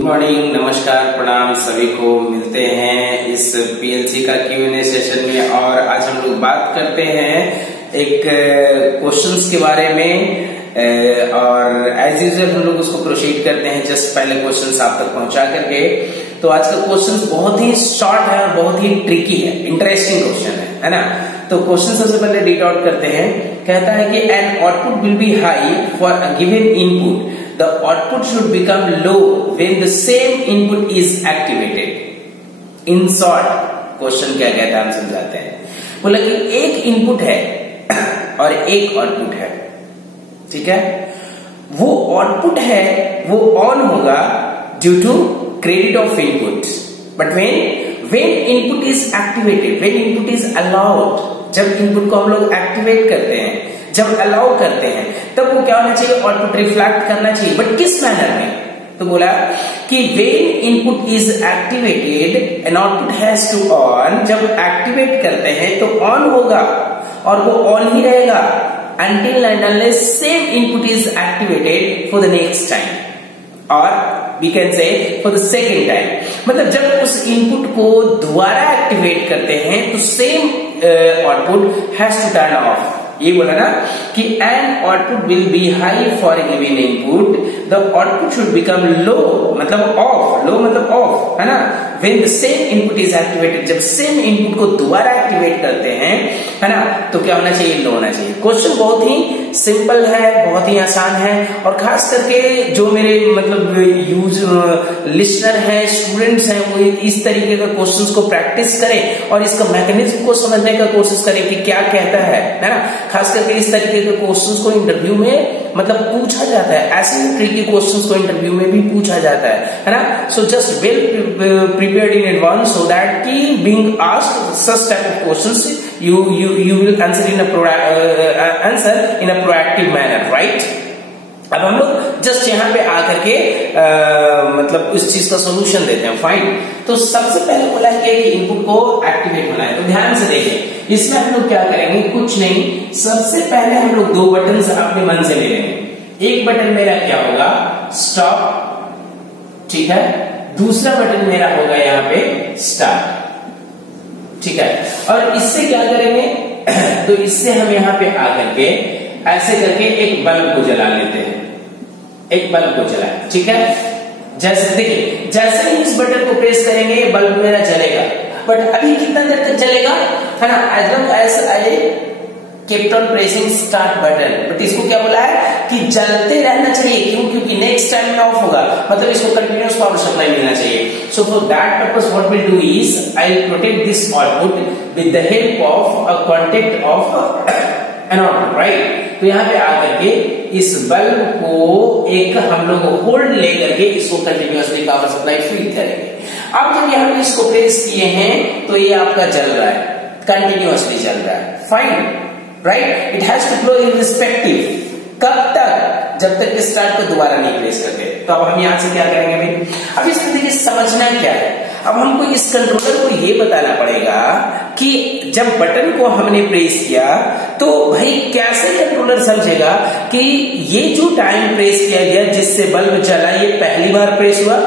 Good morning, नमस्कार, प्रणाम सभी को। मिलते हैं इस पीएलसी का Q&A सेशन में और आज हम लोग बात करते हैं एक क्वेश्चंस के बारे में और एज यूजुअल हम लोग उसको प्रोसीड करते हैं जस्ट पहले क्वेश्चंस आप तक पहुंचा करके। तो आज का क्वेश्चंस बहुत ही शॉर्ट है और बहुत ही ट्रिकी है, इंटरेस्टिंग क्वेश्चन है ना। तो क्वेश्चन सबसे पहले रीड आउट करते हैं। कहता है कि an output will be high for a given input, the output should become low when the same input is activated. In short, question क्या कहता है हम समझाते हैं। बोला कि एक इनपुट है और एक आउटपुट है, ठीक है। वो आउटपुट है वो ऑन होगा due to credit of input, but when input is activated, when input is allowed, जब इनपुट को हम लोग एक्टिवेट करते हैं, जब अलाउ करते हैं, तब वो क्या होना चाहिए, आउटपुट रिफ्लेक्ट करना चाहिए। बट किस मैनर में? तो बोला कि when input is activated an output has to on, जब एक्टिवेट करते हैं तो ऑन होगा और वो ऑन ही रहेगा until and unless same input is activated for the next time, और we can say for the second time। मतलब जब उस इनपुट को दोबारा एक्टिवेट करते हैं तो same output has to turn off. ये बोला ना कि an output will be high for a given input, the output should become low मतलब ऑफ, लो मतलब ऑफ, है ना। When the same input is activated, जब सेम इनपुट को दोबारा एक्टिवेट करते हैं, है ना, तो क्या होना चाहिए, लो होना चाहिए। क्वेश्चन बहुत ही सिंपल है, बहुत ही आसान है और खास करके जो मेरे मतलब लिसनर हैं, स्टूडेंट्स हैं, वो इस तरीके का क्वेश्चंस को प्रैक्टिस करें और इसका मैकेनिज्म को समझने का कोशिश करें कि क्या कहता है ना। खास करके इस तरीके के क्वेश्चंस को इंटरव्यू में मतलब पूछा जाता है, ऐसे ट्रिकी क्वेश्चंस को इंटरव्यू में भी पूछा जाता है ना। So just well prepared in advance so that की being asked such type of questions you will answer in a proactive manner, right? अब हम लोग जस्ट यहाँ पे आकर के मतलब उस चीज का सोल्यूशन देते हैं। फाइन, तो सबसे पहले बोला है कि इनपुट को एक्टिवेट होना है, तो ध्यान से देखें। इसमें हम लोग क्या करेंगे, कुछ नहीं, सबसे पहले हम लोग दो बटन अपने मन से ले लेंगे। एक बटन मेरा क्या होगा, स्टॉप, ठीक है। दूसरा बटन मेरा होगा यहाँ पे स्टार्ट, ठीक है। और इससे क्या करेंगे तो इससे हम यहाँ पे आकर के ऐसे करके एक बल्ब को जला लेते हैं, एक बल्ब को जलाए, ठीक है। जैसे देखिए, जैसे ही इस बटन को प्रेस करेंगे बल्ब मेरा जलेगा, बट अभी कितना देर तक जलेगा, है ना, as long as I kept on pressing start button। But इसको क्या बोला है कि जलते रहना चाहिए, क्यों, क्योंकि नेक्स्ट टाइम में ऑफ होगा, मतलब इसको कंटिन्यूअस पावर सप्लाई मिलना चाहिए। So for that purpose what will do is I will protect this output with the help of a contact of an output, right. तो यहाँ पे आकर के इस बल्ब को एक हम लोग होल्ड लेकर के इसको कंटिन्यूअसली पावर सप्लाई फीड करेंगे। अब जब यहाँ पे इसको प्रेस किए हैं तो ये आपका जल रहा है, कंटिन्यूअसली चल रहा है, fine, right. It has to flow irrespective, कब तक, जब तक कि स्टार्ट को दोबारा नहीं प्रेस करते। तो अब हम यहां से क्या करेंगे भाई, अब इसमें देखिए समझना क्या है। अब हमको इस कंट्रोलर को ये बताना पड़ेगा कि जब बटन को हमने प्रेस किया तो भाई कैसे कंट्रोलर समझेगा कि ये जो टाइम प्रेस किया गया जिससे बल्ब जला ये पहली बार प्रेस हुआ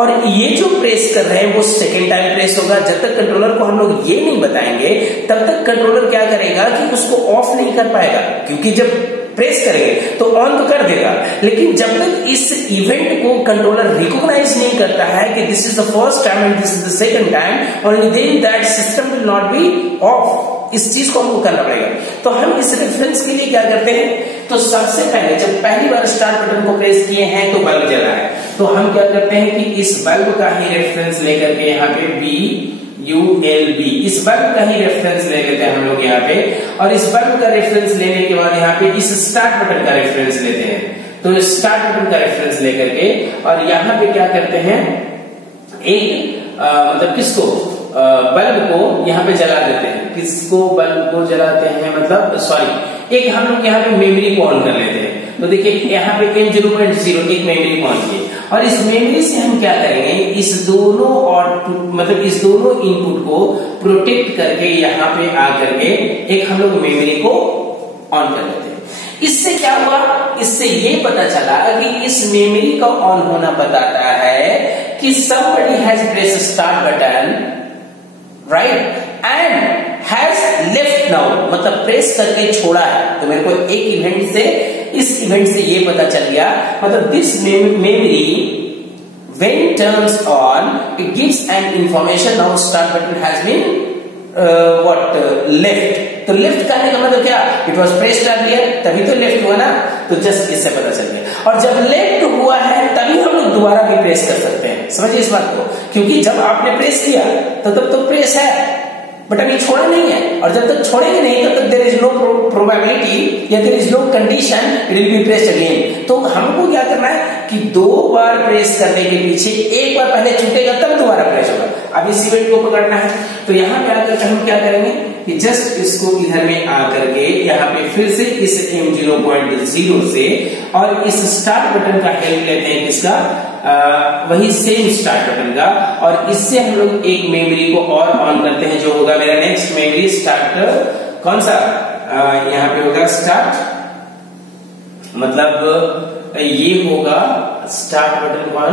और ये जो प्रेस कर रहे हैं वो सेकेंड टाइम प्रेस होगा। जब तक कंट्रोलर को हम लोग ये नहीं बताएंगे तब तक कंट्रोलर क्या करेगा कि उसको ऑफ नहीं कर पाएगा, क्योंकि जब प्रेस करेंगे तो ऑन तो कर देगा, लेकिन जब तक इस इवेंट को कंट्रोलर रिकॉग्नाइज नहीं करता है कि this is the first time and this is the second time, only then that system will not be off. इस चीज को हमको करना पड़ेगा। तो हम इस रेफरेंस के लिए क्या करते हैं, तो सबसे पहले जब पहली बार स्टार्ट बटन को प्रेस किए हैं तो बल्ब जला है, तो हम क्या करते हैं कि इस बल्ब का ही रेफरेंस लेकर के यहाँ पे BULB, इस बल्ब का ही रेफरेंस ले लेते हैं हम लोग यहाँ पे, और इस बल्ब का रेफरेंस लेने के बाद यहाँ पे इस स्टार्ट बटन का रेफरेंस लेते हैं। तो स्टार्ट बटन का रेफरेंस लेकर के और यहाँ पे क्या करते हैं, एक मतलब किसको, बल्ब को यहाँ पे जला देते हैं। किसको, बल्ब को जलाते हैं, मतलब सॉरी, एक हम लोग यहाँ पे मेमोरी को ऑन कर लेते हैं। तो देखिए यहाँ पे N0.0 एक मेमोरी पहुंच गई और इस मेमोरी से हम क्या करेंगे, इस दोनों आउटपुट मतलब इस दोनों इनपुट को प्रोटेक्ट करके यहाँ पे आकर के एक हम लोग मेमोरी को ऑन कर लेते हैं। इससे क्या हुआ, इससे ये पता चला कि इस मेमोरी का ऑन होना बताता है कि somebody has pressed start button, right, and has left now, मतलब प्रेस करके छोड़ा है। तो मेरे को एक इवेंट से, इस इवेंट से ये पता चल गया, मतलब this memory when turns on it gives an information now start button has been left। तो लेफ्ट करने का मतलब क्या, इट वॉज प्रेस्ड earlier, तभी तो लेफ्ट हुआ ना, तो जस्ट इससे पता चल गया। और जब लेफ्ट हुआ है तभी हम लोग दोबारा भी प्रेस कर सकते हैं, समझिए इस बात को, क्योंकि जब आपने प्रेस किया तो तब तो प्रेस है, बट अभी छोड़ा नहीं है, और जब तक छोड़ेंगे नहीं तब तक देयर इज नो प्रोबेबिलिटी या there is no condition it will be pressed again. तो हमको क्या करना है कि 2 बार प्रेस करने के पीछे एक बार पहले छूटेगा तब दोबारा प्रेस होगा। अब इस इवेंट को पकड़ना है, तो यहाँ पे आकर हम क्या करेंगे कि जस्ट इसको इधर में आकर के यहाँ पे फिर से इस M0.0 से और इस स्टार्ट बटन का हेल्प लेते हैं, किसका, वही सेम स्टार्ट बटन का, और इससे हम लोग एक मेमोरी को और ऑन करते हैं, जो होगा मेरा नेक्स्ट मेमोरी स्टार्ट, कौन सा, यहाँ पे होगा स्टार्ट, मतलब ये होगा स्टार्ट बटन ऑन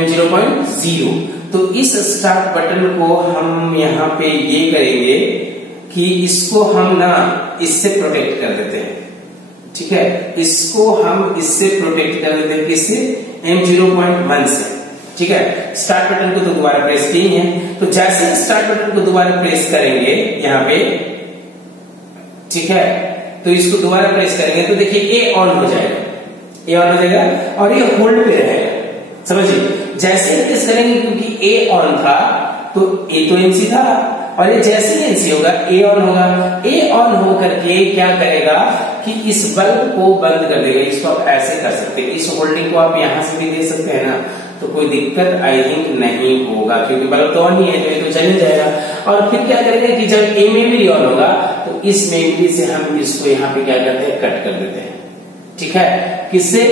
M0.0। तो इस स्टार्ट बटन को हम यहाँ पे ये करेंगे कि इसको हम ना इससे प्रोटेक्ट कर देते हैं, ठीक है, इसको हम इससे प्रोटेक्ट कर देते हैं, किससे, M0.1 से, ठीक है। स्टार्ट बटन को तो दोबारा प्रेस किए हैं, तो जैसे स्टार्ट बटन को दोबारा प्रेस करेंगे यहाँ पे, ठीक है, तो इसको दोबारा प्रेस करेंगे तो देखिए ए ऑन हो जाएगा, ए ऑन हो जाएगा और ये होल्ड पे रहेगा, समझिए। जैसे ही प्रेस करेंगे, क्योंकि ए ऑन था तो ए तो एनसी था, और ये जैसे ही एनसी होगा ए ऑन होगा, ए ऑन हो करके क्या करेगा कि इस बल्ब को बंद कर देगा। इसको आप ऐसे कर सकते हैं, इस होल्डिंग को आप यहां से भी दे सकते हैं ना, तो कोई दिक्कत आई थिंक नहीं होगा, क्योंकि बल्ब तो ऑन ही है, तो ये तो चल ही जाएगा। और फिर क्या करेंगे कि जब ए मेमोरी ऑन होगा तो इस मेमोरी से हम इसको यहाँ पे क्या करते हैं, कट कर देते हैं, ठीक है, किससे,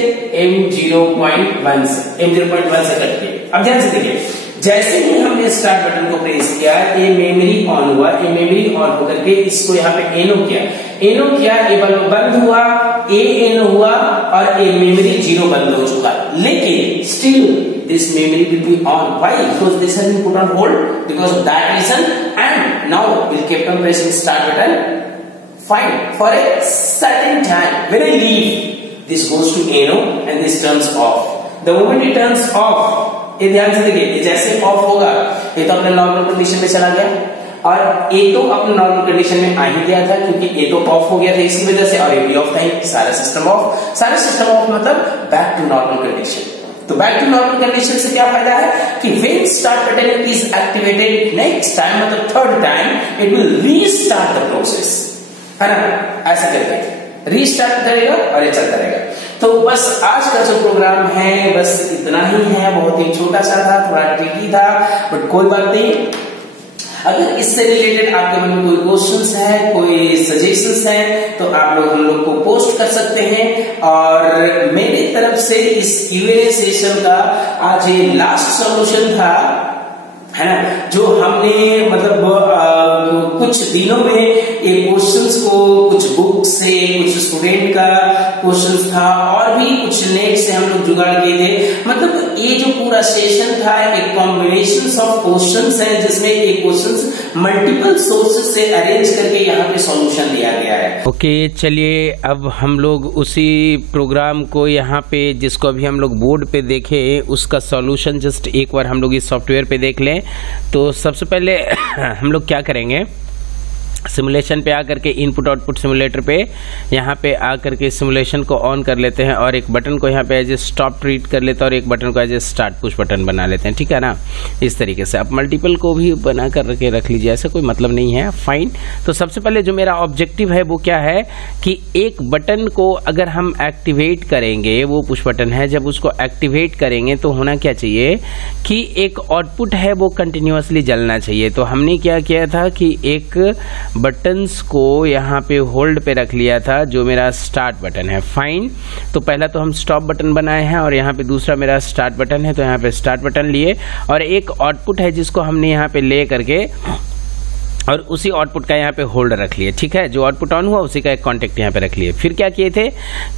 M0.1 से कट के। अब ध्यान से देखिए, जैसे ही हमने स्टार्ट बटन को प्रेस किया, ए मेमोरी ऑन हुआ, ए मेमोरी ऑन होकर के इसको यहाँ पे एनो किया, ये बल्ब बंद हुआ, ए एन हुआ और ए मेमोरी 0 बंद हो चुका, लेकिन still this memory will be on. Why? Because this has been put on hold, because of that reason, and now will keep on pressing start button fine for a certain time. When I leave, this goes to ANO and this turns off. The moment it turns off, ये ध्यान से देखिए, ये जैसे of होगा ये तो अपने नॉर्मल कंडीशन में चला गया, और ये तो अपने नॉर्मल कंडीशन में आ ही गया था, क्योंकि ये तो ऑफ हो गया था इसकी वजह से, और ये भी ऑफ था, सारा सिस्टम ऑफ। सारा सिस्टम ऑफ मतलब बैक टू नॉर्मल कंडीशन। तो बैक टू नॉर्मल कंडीशन से क्या फायदा है कि when start button is activated next time, मतलब third time, it will restart the process, है ना, ऐसा करके रीस्टार्ट करेगा और ये चलता रहेगा। तो बस आज का जो प्रोग्राम है बस इतना ही है, बहुत ही छोटा सा था, थोड़ा ट्रिकी था, बट कोई बात नहीं। अगर इससे रिलेटेड आपके मन में कोई क्वेश्चंस है, कोई सजेशंस है, तो आप लोग हम लोग को पोस्ट कर सकते हैं, और मेरी तरफ से इस Q&A सेशन का आज ये लास्ट सॉल्यूशन था, है ना, जो हमने मतलब कुछ दिनों में ये क्वेश्चंस को कुछ बुक से, कुछ स्टूडेंट का क्वेश्चंस था, और भी कुछ नेट से हम लोग जुगाड़ किए थे। मतलब ये जो पूरा सेशन था एक कॉम्बिनेशन ऑफ क्वेश्चंस है, जिसमें ये क्वेश्चंस मल्टीपल सोर्सेस से अरेंज करके यहाँ पे सॉल्यूशन दिया गया है। ओके, चलिए अब हम लोग उसी प्रोग्राम को यहाँ पे, जिसको अभी हम लोग बोर्ड पे देखे, उसका सॉल्यूशन जस्ट एक बार हम लोग इस सॉफ्टवेयर पे देख लें। तो सबसे पहले हम लोग क्या करेंगे, सिमुलेशन पे आकर के इनपुट आउटपुट सिमुलेटर पे यहाँ पे आकर के सिमुलेशन को ऑन कर लेते हैं, और एक बटन को यहाँ पे एज ए स्टॉप ट्रीट कर लेते हैं, और एक बटन को as a start push button बना लेते हैं, ठीक है ना। इस तरीके से आप मल्टीपल को भी बना कर के रख लीजिए, ऐसा कोई मतलब नहीं है, फाइन। तो सबसे पहले जो मेरा ऑब्जेक्टिव है वो क्या है कि एक बटन को अगर हम एक्टिवेट करेंगे, वो पुश बटन है, जब उसको एक्टिवेट करेंगे तो होना क्या चाहिए कि एक आउटपुट है वो कंटिन्यूअसली जलना चाहिए। तो हमने क्या किया था कि एक बटन्स को यहाँ पे होल्ड पे रख लिया था, जो मेरा स्टार्ट बटन है, फाइन। तो पहला तो हम स्टॉप बटन बनाए हैं, और यहाँ पे दूसरा मेरा स्टार्ट बटन है, तो यहाँ पे स्टार्ट बटन लिए, और एक आउटपुट है जिसको हमने यहाँ पे ले करके और उसी आउटपुट का यहाँ पे होल्ड रख लिए, ठीक है। जो आउटपुट ऑन हुआ उसी का एक कॉन्टेक्ट यहाँ पे रख लिए। फिर क्या किए थे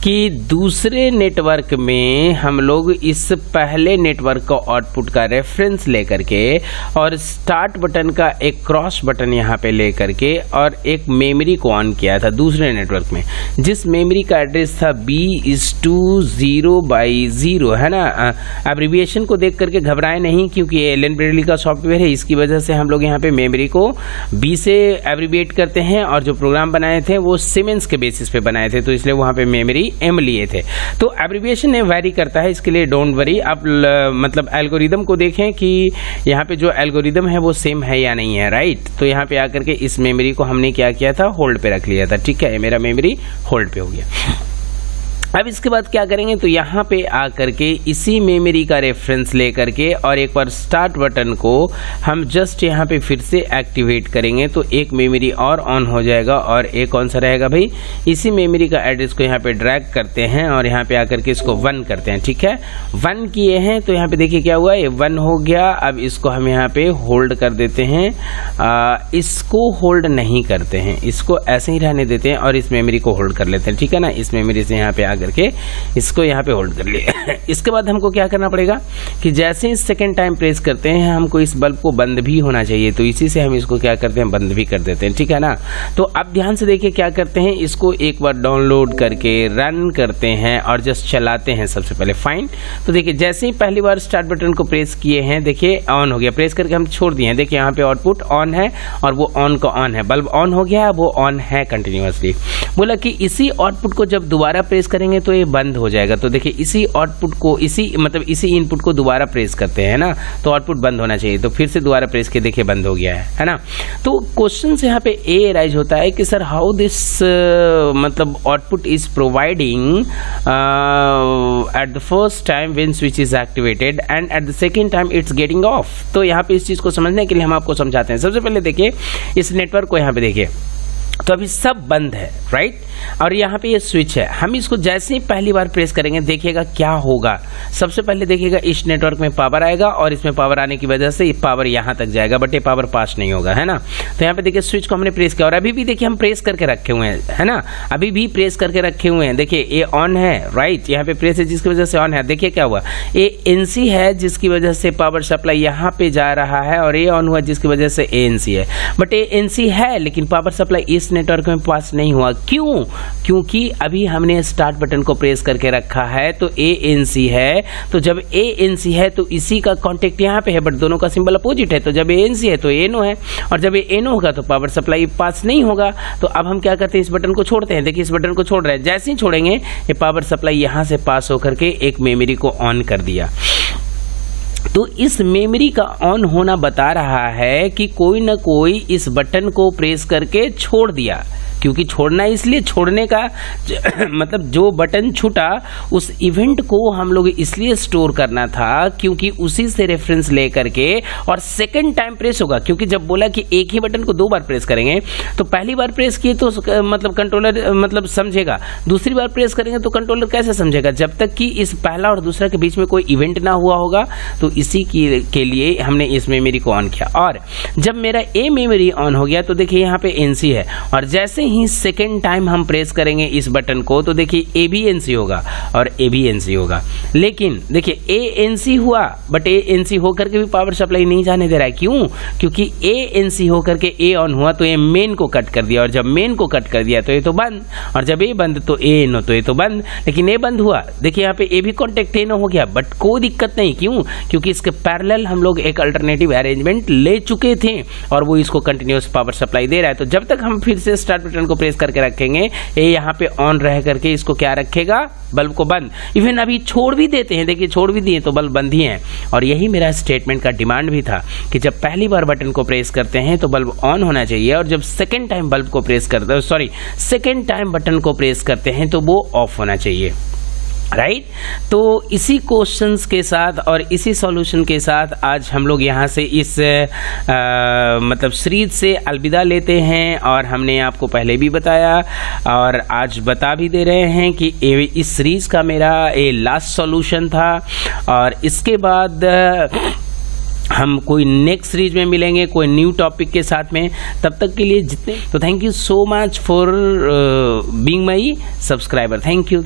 कि दूसरे नेटवर्क में हम लोग इस पहले नेटवर्क का आउटपुट का रेफरेंस लेकर के और स्टार्ट बटन का एक क्रॉस बटन यहाँ पे लेकर के और एक मेमोरी को ऑन किया था दूसरे नेटवर्क में, जिस मेमोरी का एड्रेस था B/0/0, है ना। एब्रिविएशन को देख करके घबराए नहीं, क्योंकि ये एलन ब्रेडली का सॉफ्टवेयर है, इसकी वजह से हम लोग यहाँ पे मेमोरी को बी से एब्रिविएट करते हैं, और जो प्रोग्राम बनाए थे वो सीमेंस के बेसिस पे बनाए थे, तो इसलिए वहां पे मेमोरी एम लिए थे। तो एब्रिविएशन ने वैरी करता है, इसके लिए डोंट वरी। आप मतलब एल्गोरिदम को देखें कि यहाँ पे जो एल्गोरिदम है वो सेम है या नहीं है, राइट। तो यहाँ पे आकर के इस मेमोरी को हमने क्या किया था, होल्ड पे रख लिया था, ठीक है। मेरा मेमोरी होल्ड पे हो गया। अब इसके बाद क्या करेंगे, तो यहाँ पे आकर के इसी मेमोरी का रेफरेंस लेकर के और एक बार स्टार्ट बटन को हम जस्ट यहाँ पे फिर से एक्टिवेट करेंगे, तो एक मेमोरी और ऑन हो जाएगा। और एक कौन सा रहेगा भाई, इसी मेमोरी का एड्रेस को यहाँ पे ड्रैग करते हैं और यहाँ पे आकर के इसको 1 करते हैं, ठीक है। 1 किए हैं तो यहाँ पे देखिए क्या हुआ, ये 1 हो गया। अब इसको हम यहाँ पे होल्ड कर देते हैं, इसको होल्ड नहीं करते हैं, इसको ऐसे ही रहने देते हैं और इस मेमोरी को होल्ड कर लेते हैं, ठीक है ना। इस मेमोरी से यहाँ पे करके इसको यहाँ पे होल्ड कर लिए। इसके बाद हमको क्या करना पड़ेगा कि जैसे ही सेकेंड टाइम प्रेस करते हैं हमको इस बल्ब को बंद भी होना चाहिए, तो इसी से हम इसको क्या करते हैं, बंद भी कर देते हैं, ठीक है ना। तो अब ध्यान से देखिए क्या करते हैं, इसको एक बार डाउनलोड करके रन करते हैं और जस्ट चलाते हैं सबसे पहले। फाइन, तो देखिए जैसे ही पहली बार स्टार्ट बटन को प्रेस किए हैं, देखिए ऑन हो गया। प्रेस करके हम छोड़ दिए हैं, देखिए यहाँ पे आउटपुट ऑन है और वो ऑन का ऑन है, बल्ब ऑन हो गया, वो ऑन है कंटिन्यूअसली। बोला कि इसी आउटपुट को जब दोबारा प्रेस करेंगे तो ये बंद हो जाएगा। तो देखिए इसी आउटपुट को इसी इनपुट को दोबारा प्रेस करते हैं ना, तो आउटपुट बंद होना चाहिए। तो फिर से दोबारा प्रेस के देखिए बंद हो गया है ना। तो क्वेश्चन से यहाँ पे ए राइज होता है कि सर हाउ दिस मतलब output is providing at the first time when switch is activated and at the second time it's getting off. तो यहाँ पे इस चीज को समझने के लिए हम आपको समझाते हैं। सबसे पहले देखिए इस नेटवर्क को यहाँ पे देखिए, तो अभी सब बंद है, राइट। और यहाँ पे ये स्विच है, हम इसको जैसे ही पहली बार प्रेस करेंगे देखिएगा क्या होगा। सबसे पहले देखिएगा इस नेटवर्क में पावर आएगा और इसमें पावर आने की वजह से पावर यहाँ तक जाएगा, बट ये पावर पास नहीं होगा, है ना। तो यहाँ पे देखिए स्विच को हमने प्रेस किया और अभी भी देखिए हम प्रेस करके रखे हुए हैं, है ना, अभी भी प्रेस करके रखे हुए हैं। देखिए ये ऑन है, राइट, यहाँ पे प्रेस है जिसकी वजह से ऑन है। देखिए क्या हुआ, ये एनसी है जिसकी वजह से पावर सप्लाई यहाँ पे जा रहा है और ये ऑन हुआ जिसकी वजह से एएनसी है। बट ये एनसी है लेकिन पावर सप्लाई इस नेटवर्क में पास नहीं हुआ। क्यों? क्योंकि अभी हमने स्टार्ट बटन को प्रेस करके रखा है, तो एएनसी है। तो जब एएनसी है तो इसी का कांटेक्ट यहाँ पे है, बट दोनों का सिंबल अपोजिट है। तो जब एएनसी है तो एनो है, और जब एनो होगा तो पावर सप्लाई पास नहीं होगा। तो अब हम क्या करते हैं, इस बटन को छोड़ते हैं। देखिए इस बटन को छोड़ रहे हैं, जैसे ही छोड़ेंगे ये पावर सप्लाई यहाँ से पास होकर के एक मेमोरी को ऑन कर दिया। तो इस मेमोरी का ऑन होना बता रहा है कि कोई ना कोई इस बटन को प्रेस करके छोड़ दिया। क्योंकि छोड़ना इसलिए, छोड़ने का मतलब जो बटन छूटा उस इवेंट को हम लोग इसलिए स्टोर करना था क्योंकि उसी से रेफरेंस लेकर के और सेकंड टाइम प्रेस होगा। क्योंकि जब बोला कि एक ही बटन को 2 बार प्रेस करेंगे, तो पहली बार प्रेस किए तो मतलब कंट्रोलर मतलब समझेगा, दूसरी बार प्रेस करेंगे तो कंट्रोलर कैसे समझेगा, जब तक कि इस पहला और दूसरा के बीच में कोई इवेंट ना हुआ होगा। तो इसी के लिए हमने इस मेमोरी को ऑन किया। और जब मेरा ए मेमोरी ऑन हो गया तो देखिए यहाँ पे एनसी है, और जैसे ही सेकेंड टाइम हम प्रेस करेंगे इस बटन को तो देखिए ए भी एनसी होगा और ए भी एनसी होगा। लेकिन देखिए ए एनसी हुआ, बट ए एनसी होकर के भी पावर सप्लाई नहीं जाने दे रहा है। क्यों? क्योंकि ए एनसी होकर के ए ऑन हुआ तो ये मेन को कट कर दिया, और जब मेन को कट कर दिया तो ये तो बंद, और जब ए बंद तो ए नो, तो ये तो बंद। लेकिन ए बंद हुआ, देखिए यहाँ पे ए भी कॉन्टेक्ट एनो हो गया, बट कोई दिक्कत नहीं। क्यों? क्योंकि इसके पैरेलल हम लोग एक अल्टरनेटिव अरेंजमेंट ले चुके थे और वो इसको कंटिन्यूअस पावर सप्लाई दे रहा है। तो जब तक हम फिर से स्टार्ट बटन को प्रेस करके रखेंगे, ये यहाँ पे ऑन रह करके इसको क्या रखेगा, बल्ब को बंद। इवन अभी छोड़ भी देते हैं, देखिए छोड़ भी दिए तो बल्ब बंद ही है। और यही मेरा स्टेटमेंट का डिमांड भी था कि जब पहली बार बटन को प्रेस करते हैं तो बल्ब ऑन होना चाहिए, और जब सेकेंड टाइम बल्ब को प्रेस करते हैं, सेकेंड टाइम बटन को प्रेस करते हैं तो वो ऑफ होना चाहिए, राइट। तो इसी क्वेश्चंस के साथ और इसी सॉल्यूशन के साथ आज हम लोग यहाँ से इस मतलब सीरीज से अलविदा लेते हैं। और हमने आपको पहले भी बताया और आज बता भी दे रहे हैं कि इस सीरीज का मेरा ये लास्ट सॉल्यूशन था, और इसके बाद हम कोई नेक्स्ट सीरीज में मिलेंगे कोई न्यू टॉपिक के साथ में। तब तक के लिए जितने तो thank you so much for being my subscriber. Thank you.